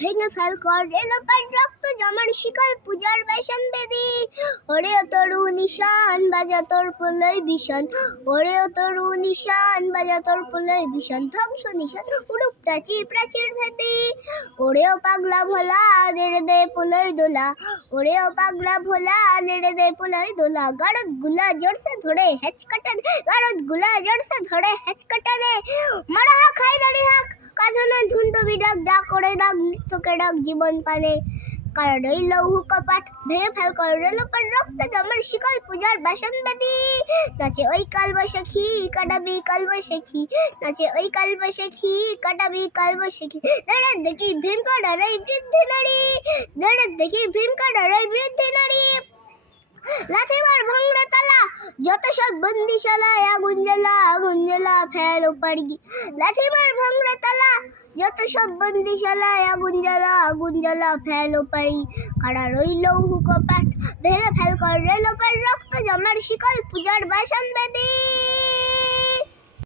ভেঙে ফেল কর রেলোপাট রক্ত জমার শিকল পূজার বেশন বেদি। ওরে ও তরু নিশান বাজা তোর প্রলয় ভীষণ, ওরে ও তরু নিশান বাজা তোর প্রলয় ভীষণ, ধ্বংস নিশান উড়ুক প্রাচীর প্রাচীর ভেদি। ওরে ও পাগলা ভোলা নেড়ে দে প্রলয় দোলা, ওরে ও পাগলা ভোলা নেড়ে দে প্রলয় দোলা। গারদ গুলা জোরসে ধরে হেঁচ কাটা দে, গারদ গুলা জোরসে ধরে হেঁচ কাটা দে। মারা হাক হায়দারি হাক কাঁধনে ধুন্দবি ডাক, ডাক করে ডাক মৃত্যুকে ডাক জীবন পানে। কারণ ওই লৌহ কপাট ভেঙে ফেল কর রেলোপাট রক্ত জমার শিকল পূজার বাসন বেদি। নাচে ওই কালবৈশাখী কাটাবি কালবৈশাখী, নাচে ওই কালবৈশাখী কাটাবি কালবৈশাখী। দাঁড়ান দেখি ভীম কাটার এই বৃদ্ধি নারী, দাঁড়ান দেখি ভীম কাটার এই বৃদ্ধি নারী। লাথিমার ভাঙড়ে তালা যত সব বন্দিশালায় আগুন জ্বালা, আগুন জ্বালা ফেল ওপারি। লাথিমার ভাঙড়ে তালা যত সব বন্দিশালায় আগুন জ্বালা, আগুন জ্বালা ফেল ওপারি। কারার ওই লৌহ কপাট ভেঙে ফেল কর রেলোপাট রক্ত জমার শিকল পূজার বাসন বেদি।